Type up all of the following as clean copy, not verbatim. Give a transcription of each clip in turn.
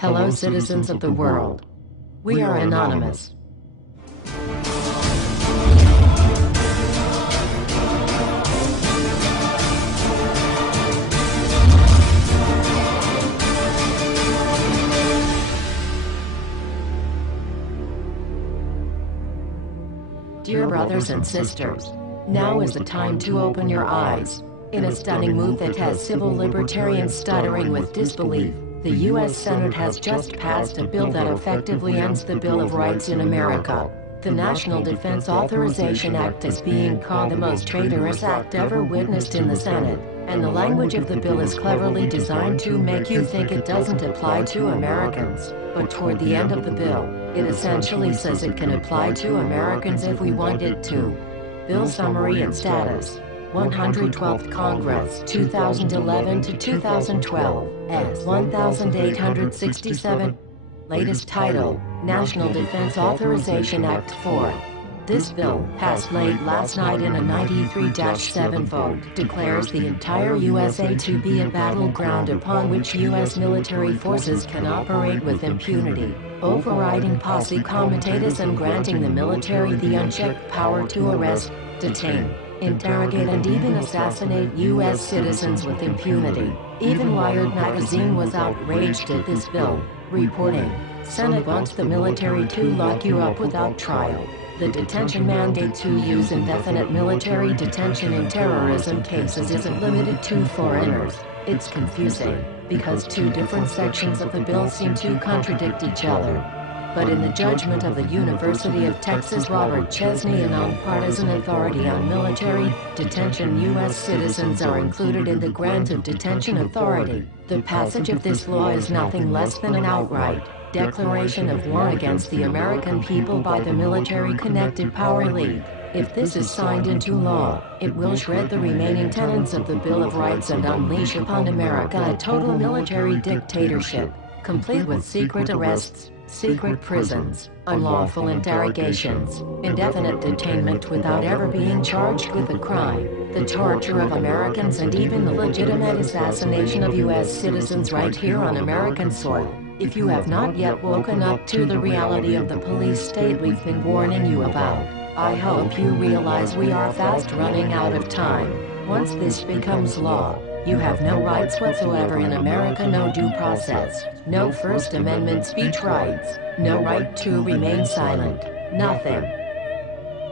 Hello, citizens of the world. We are anonymous. Dear brothers and sisters, now is the time to open your eyes. In a stunning move that has civil libertarians stuttering with disbelief, the U.S. Senate has just passed a bill that effectively ends the Bill of Rights in America. The National Defense Authorization Act is being called the most traitorous act ever witnessed in the Senate, and the language of the bill is cleverly designed to make you think it doesn't apply to Americans. But toward the end of the bill, it essentially says it can apply to Americans if we want it to. Bill summary and status. 112th Congress, 2011 to 2012, S. 1867. Latest title, National Defense Authorization Act 4. This bill, passed late last night in a 93-7 vote, declares the entire USA to be a battleground upon which U.S. military forces can operate with impunity, overriding Posse Comitatus and granting the military the unchecked power to arrest, detain, interrogate and even assassinate U.S. citizens with impunity. Even Wired magazine was outraged at this bill, reporting, "Senate wants the military to lock you up without trial." The detention mandate to use indefinite military detention in terrorism cases isn't limited to foreigners. It's confusing, because two different sections of the bill seem to contradict each other. But in the judgment of the University of Texas Robert Chesney, a nonpartisan authority on military detention, U.S. citizens are included in the grant of detention authority. The passage of this law is nothing less than an outright declaration of war against the American people by the military-connected power elite. If this is signed into law, it will shred the remaining tenets of the Bill of Rights and unleash upon America a total military dictatorship, complete with secret arrests, secret prisons, unlawful interrogations, indefinite detainment without ever being charged with a crime, the torture of Americans and even the legitimate assassination of U.S. citizens right here on American soil. If you have not yet woken up to the reality of the police state we've been warning you about, I hope you realize we are fast running out of time. Once this becomes law, you have no rights whatsoever in America, no due process, no First Amendment speech rights, no right to remain silent, nothing.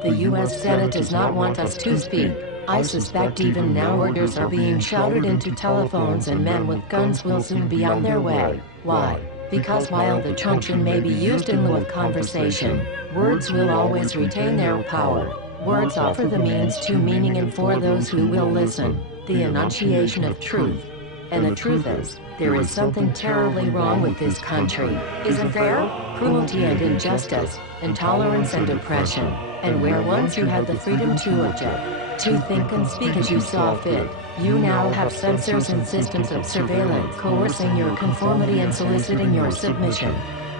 The U.S. Senate does not want us to speak. I suspect even now orders are being shouted into telephones and men with guns will soon be on their way. Why? Because while the truncheon may be used in lieu of conversation, words will always retain their power. Words offer the means to meaning, and for those who will listen, the enunciation of truth. And the truth is, there is something terribly wrong with this country, isn't there? Cruelty and injustice, intolerance and oppression, and where once you had the freedom to object, to think and speak as you saw fit, you now have censors and systems of surveillance coercing your conformity and soliciting your submission.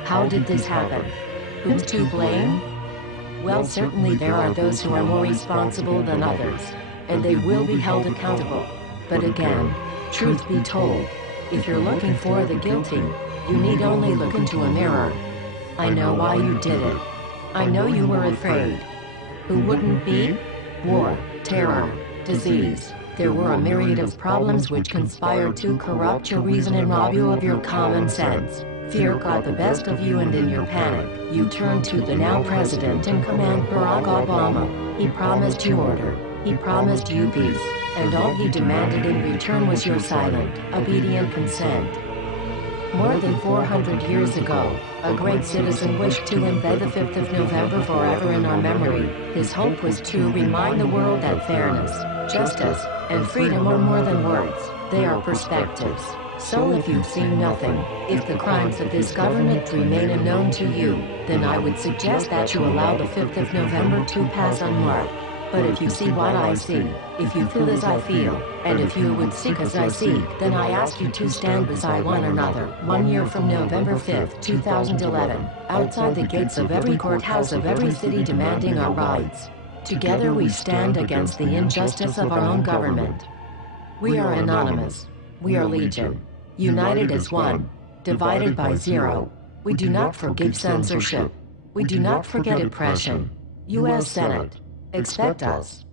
How did this happen? Who's to blame? Well, certainly there are those who are more responsible than others, and they will be held accountable. But again, truth be told, if you're looking for the guilty, you need only look into a mirror. I know why you did it. I know you were afraid. Who wouldn't be? War, terror, disease. There were a myriad of problems which conspired to corrupt your reason and rob you of your common sense. Fear got the best of you, and in your panic, you turned to the now president in command, Barack Obama. He promised you order. He promised you peace. And all he demanded in return was your silent, obedient consent. More than 400 years ago, a great citizen wished to embed the 5th of November forever in our memory. His hope was to remind the world that fairness, justice, and freedom are more than words, they are perspectives. So if you've seen nothing, if the crimes of this government remain unknown to you, then I would suggest that you allow the 5th of November to pass unmarked. But if you see what I see, if you feel as I feel, and if you would seek as I seek, then I ask you to stand beside one another, 1 year from November 5th, 2011, outside the gates of every courthouse of every city demanding our rights. Together we stand against the injustice of our own government. We are anonymous. We are legion. United as one. divided by 0. We do not forgive censorship. We do not forget oppression. U.S. Senate. Expect us.